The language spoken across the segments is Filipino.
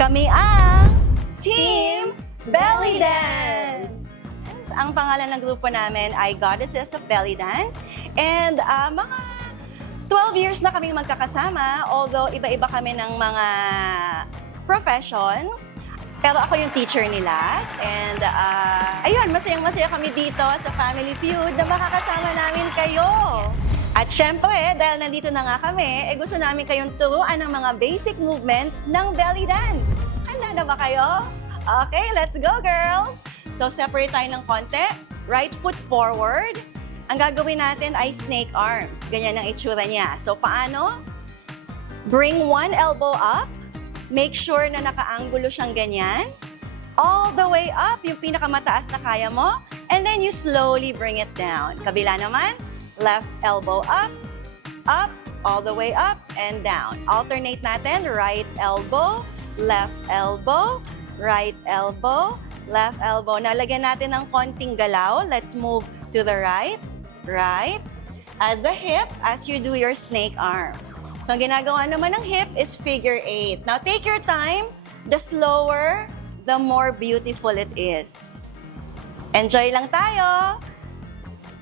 Kami ang Team Belly Dance! Ang pangalan ng grupo namin ay Goddesses of Belly Dance. And mga 12 years na kaming magkakasama, although iba-iba kami ng mga profession. Pero ako yung teacher nila. And ayun, masayang-masaya kami dito sa Family Feud na makakasama namin kayo. At syempre, dahil nandito na nga kami, gusto namin kayong turuan ng mga basic movements ng belly dance. Handa na ba kayo? Okay, let's go girls! So separate tayo ng konti. Right foot forward. Ang gagawin natin ay snake arms. Ganyan ang itsura niya. So paano? Bring one elbow up. Make sure na naka-angulo siyang ganyan. All the way up, yung pinakamataas na kaya mo. And then you slowly bring it down. Kabila naman, left elbow up, all the way up, and down. Alternate natin, right elbow, left elbow, right elbow, left elbow. Nalagyan natin ng konting galaw. Let's move to the right, right. At the hip as you do your snake arms. So, ang ginagawa naman ng hip is figure 8. Now, take your time. The slower, the more beautiful it is. Enjoy lang tayo.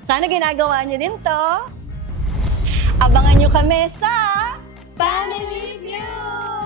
Sana ginagawa niyo din to. Abangan niyo kami sa Family Feud!